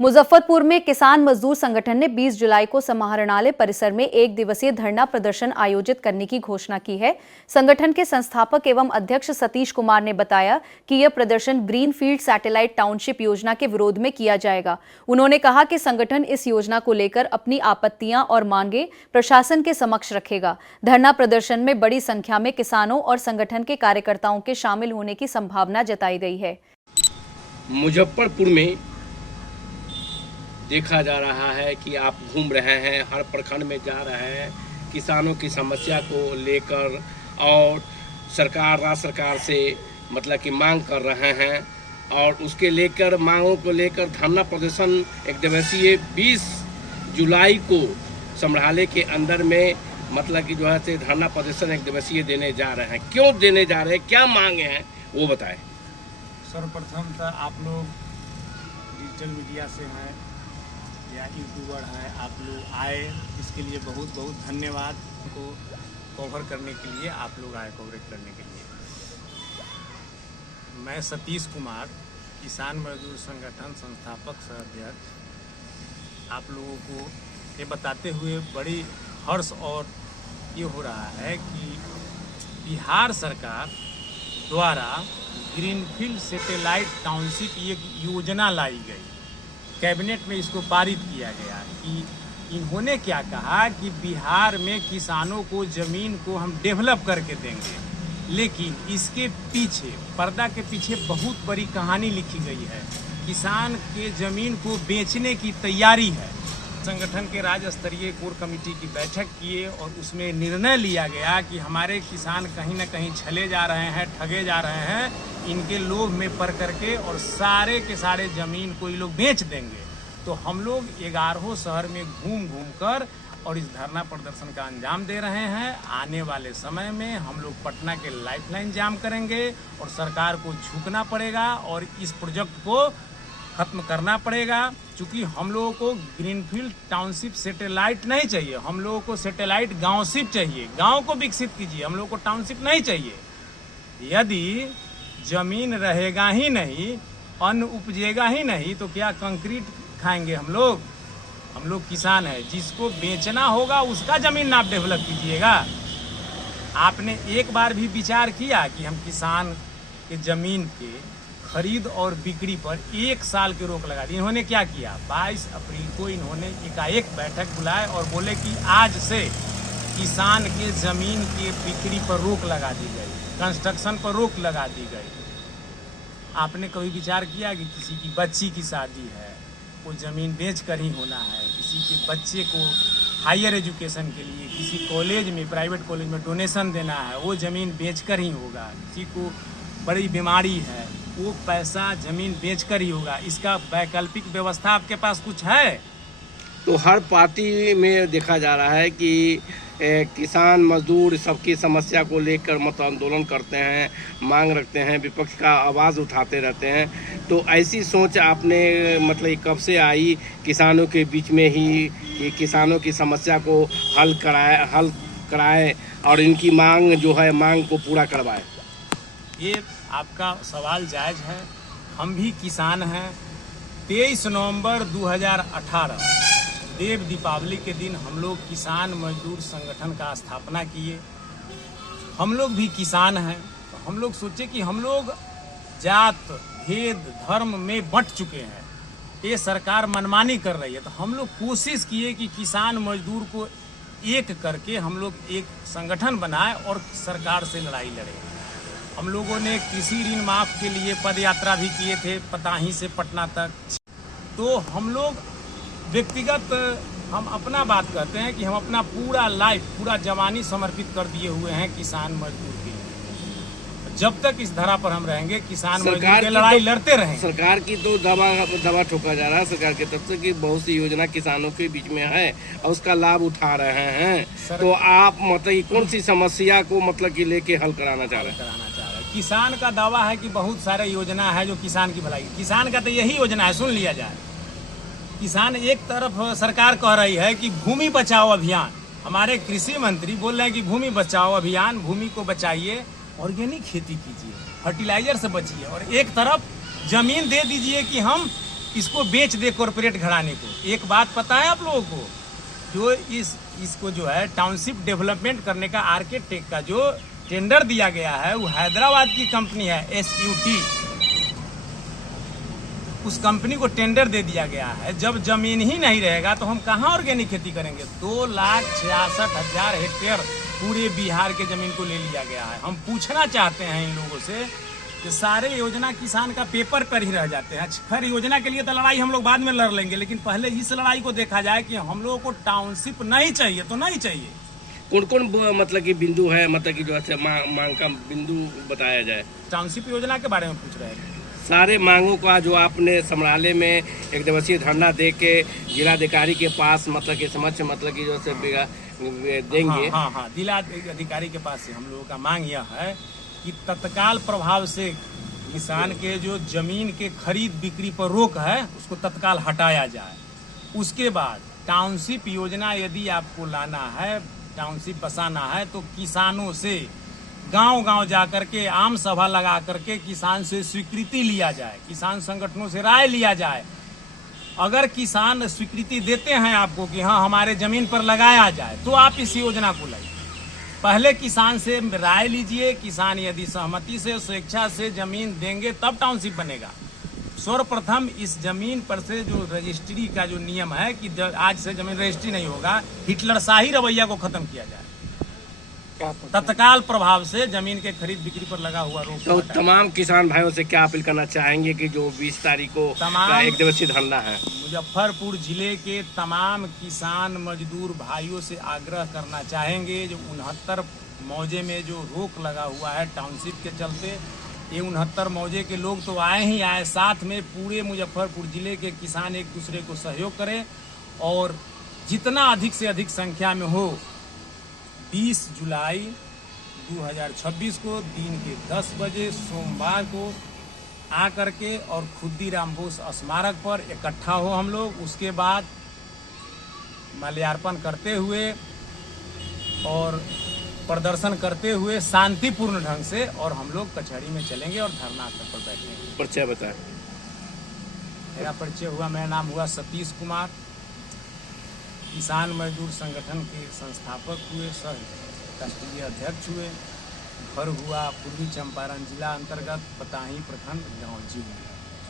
मुजफ्फरपुर में किसान मजदूर संगठन ने 20 जुलाई को समाहरणालय परिसर में 1 दिवसीय धरना प्रदर्शन आयोजित करने की घोषणा की है। संगठन के संस्थापक एवं अध्यक्ष सतीश कुमार ने बताया कि यह प्रदर्शन ग्रीनफील्ड सैटेलाइट टाउनशिप योजना के विरोध में किया जाएगा। उन्होंने कहा कि संगठन इस योजना को लेकर अपनी आपत्तियां और मांगे प्रशासन के समक्ष रखेगा। धरना प्रदर्शन में बड़ी संख्या में किसानों और संगठन के कार्यकर्ताओं के शामिल होने की संभावना जताई गई है। मुजफ्फरपुर में देखा जा रहा है कि आप घूम रहे हैं, हर प्रखंड में जा रहे हैं, किसानों की समस्या को लेकर और राज्य सरकार से मतलब कि मांग कर रहे हैं और उसके लेकर मांगों को लेकर धरना प्रदर्शन एक दिवसीय 20 जुलाई को समाहरणालय के अंदर में मतलब कि जो है से धरना प्रदर्शन एक दिवसीय देने जा रहे हैं। क्यों देने जा रहे हैं, क्या मांगे हैं वो बताएं। सर्वप्रथम तो आप लोग डिजिटल मीडिया से हैं या यूट्यूबर हैं, आप लोग आए इसके लिए बहुत बहुत धन्यवाद। को कवर करने के लिए आप लोग आए, कवरेज करने के लिए। मैं सतीश कुमार, किसान मजदूर संगठन संस्थापक सह अध्यक्ष, आप लोगों को ये बताते हुए बड़ी हर्ष और ये हो रहा है कि बिहार सरकार द्वारा ग्रीनफील्ड सैटेलाइट टाउनशिप एक योजना लाई गई, कैबिनेट में इसको पारित किया गया कि इन्होंने क्या कहा कि बिहार में किसानों को ज़मीन को हम डेवलप करके देंगे, लेकिन इसके पीछे पर्दा के पीछे बहुत बड़ी कहानी लिखी गई है। किसान के ज़मीन को बेचने की तैयारी है। संगठन के राज्य स्तरीय कोर कमेटी की बैठक किए और उसमें निर्णय लिया गया कि हमारे किसान कहीं ना कहीं छले जा रहे हैं, ठगे जा रहे हैं, इनके लोभ में पड़ करके और सारे के सारे ज़मीन को ये लोग बेच देंगे। तो हम लोग 11 शहर में घूम कर और इस धरना प्रदर्शन का अंजाम दे रहे हैं। आने वाले समय में हम लोग पटना के लाइफलाइन जाम करेंगे और सरकार को झुकना पड़ेगा और इस प्रोजेक्ट को खत्म करना पड़ेगा। क्योंकि हम लोगों को ग्रीनफील्ड टाउनशिप सैटेलाइट नहीं चाहिए, हम लोगों को सैटेलाइट गांवशिप चाहिए। गांव को विकसित कीजिए, हम लोगों को टाउनशिप नहीं चाहिए। यदि जमीन रहेगा ही नहीं, अन्न उपजेगा ही नहीं, तो क्या कंक्रीट खाएंगे हम लोग? हम लोग किसान हैं, जिसको बेचना होगा उसका जमीन आप डेवलप कीजिएगा। आपने एक बार भी विचार किया कि हम किसान के जमीन के खरीद और बिक्री पर 1 साल की रोक लगा दी? इन्होंने क्या किया, 22 अप्रैल को इन्होंने एकाएक बैठक बुलाए और बोले कि आज से किसान के ज़मीन के बिक्री पर रोक लगा दी गई, कंस्ट्रक्शन पर रोक लगा दी गई। आपने कभी विचार किया कि किसी की बच्ची की शादी है, वो ज़मीन बेच कर ही होना है? किसी के बच्चे को हायर एजुकेशन के लिए किसी कॉलेज में, प्राइवेट कॉलेज में डोनेशन देना है, वो ज़मीन बेच कर ही होगा? किसी को बड़ी बीमारी है, वो पैसा ज़मीन बेचकर ही होगा। इसका वैकल्पिक व्यवस्था आपके पास कुछ है? तो हर पार्टी में देखा जा रहा है कि किसान मजदूर सबकी समस्या को लेकर मत आंदोलन करते हैं, मांग रखते हैं, विपक्ष का आवाज़ उठाते रहते हैं। तो ऐसी सोच आपने मतलब कब से आई किसानों के बीच में ही कि किसानों की समस्या को हल कराए और इनकी मांग जो है मांग को पूरा करवाए? ये आपका सवाल जायज़ है। हम भी किसान हैं। 23 नवंबर 2018 देव दीपावली के दिन हम लोग किसान मजदूर संगठन का स्थापना किए। हम लोग भी किसान हैं, तो हम लोग सोचे कि हम लोग जात भेद धर्म में बंट चुके हैं, ये सरकार मनमानी कर रही है। तो हम लोग कोशिश किए कि किसान मजदूर को एक करके हम लोग एक संगठन बनाए और सरकार से लड़ाई लड़े। हम लोगों ने कृषि ऋण माफ़ के लिए पद यात्रा भी किए थे, पताही से पटना तक। तो हम लोग व्यक्तिगत हम अपना बात कहते हैं कि हम अपना पूरा लाइफ, पूरा जवानी समर्पित कर दिए हुए हैं किसान मजदूर के लिए। जब तक इस धरा पर हम रहेंगे, किसान मजदूर की लड़ाई लड़ते रहेंगे। सरकार की तो दवा ठोका जा रहा है सरकार की तरफ से कि बहुत सी योजना किसानों के बीच में है और उसका लाभ उठा रहे हैं। तो आप मतलब कौन सी समस्या को मतलब कि लेके हल कराना चाह रहे हैं? किसान का दावा है कि बहुत सारे योजना है जो किसान की भलाई। किसान का तो यही योजना है, सुन लिया जाए। किसान एक तरफ सरकार कह रही है कि भूमि बचाओ अभियान, हमारे कृषि मंत्री बोल रहे हैं कि भूमि बचाओ अभियान, भूमि को बचाइए, ऑर्गेनिक खेती कीजिए, फर्टिलाइजर से बचिए, और एक तरफ जमीन दे दीजिए कि हम इसको बेच दे कॉरपोरेट घराने को। एक बात पता है आप लोगों को, जो इसको जो है टाउनशिप डेवलपमेंट करने का आर्किटेक्ट का जो टेंडर दिया गया है वो हैदराबाद की कंपनी है SUT। उस कंपनी को टेंडर दे दिया गया है। जब जमीन ही नहीं रहेगा तो हम कहाँ ऑर्गेनिक खेती करेंगे। 2,66,000 हेक्टेयर पूरे बिहार के जमीन को ले लिया गया है। हम पूछना चाहते हैं इन लोगों से कि सारे योजना किसान का पेपर पर ही रह जाते हैं। खैर योजना के लिए तो लड़ाई हम लोग बाद में लड़ लेंगे, लेकिन पहले इस लड़ाई को देखा जाए कि हम लोगों को टाउनशिप नहीं चाहिए तो नहीं चाहिए। कौन कौन मतलब कि बिंदु है, मतलब कि जो है मांग का बिंदु बताया जाए। टाउनशिप योजना के बारे में पूछ रहे हैं। सारे मांगों का जो आपने समराले में एक दिवसीय धरना दे के जिलाधिकारी के पास मतलब कि समक्ष मतलब कि जो देंगे। हाँ, जिला अधिकारी के पास से हम लोगों का मांग यह है कि तत्काल प्रभाव से किसान के जो जमीन के खरीद बिक्री पर रोक है उसको तत्काल हटाया जाए। उसके बाद टाउनशिप योजना यदि आपको लाना है, टाउनशिप बसाना है, तो किसानों से गांव-गांव जा करके आम सभा लगा करके किसान से स्वीकृति लिया जाए, किसान संगठनों से राय लिया जाए। अगर किसान स्वीकृति देते हैं आपको कि हाँ हमारे जमीन पर लगाया जाए तो आप इस योजना को लाइए। पहले किसान से राय लीजिए, किसान यदि सहमति से स्वेच्छा से जमीन देंगे तब टाउनशिप बनेगा। सर्वप्रथम इस जमीन पर से जो रजिस्ट्री का जो नियम है कि आज से जमीन रजिस्ट्री नहीं होगा, हिटलरशाही रवैया को खत्म किया जाए। तत्काल प्रभाव से जमीन के खरीद बिक्री पर लगा हुआ रोक। तो तमाम किसान भाइयों से क्या अपील करना चाहेंगे कि जो 20 तारीख को एक दिवसीय धरना है। मुजफ्फरपुर जिले के तमाम किसान मजदूर भाइयों से आग्रह करना चाहेंगे, जो 69 मौजे में जो रोक लगा हुआ है टाउनशिप के चलते, ये 69 मौजे के लोग तो आए ही आए, साथ में पूरे मुजफ्फरपुर जिले के किसान एक दूसरे को सहयोग करें और जितना अधिक से अधिक संख्या में हो 20 जुलाई 2026 को दिन के 10 बजे सोमवार को आकर के और खुद्दीराम बोस स्मारक पर इकट्ठा हो हम लोग। उसके बाद माल्यार्पण करते हुए और प्रदर्शन करते हुए शांतिपूर्ण ढंग से और हम लोग कचहरी में चलेंगे और धरना स्थल पर बैठेंगे। परिचय बताएं। मेरा परिचय हुआ, मेरा नाम हुआ सतीश कुमार, किसान मजदूर संगठन के संस्थापक हुए, सह राष्ट्रीय अध्यक्ष हुए। घर हुआ पूर्वी चंपारण जिला अंतर्गत पताही प्रखंड गाँव जीव।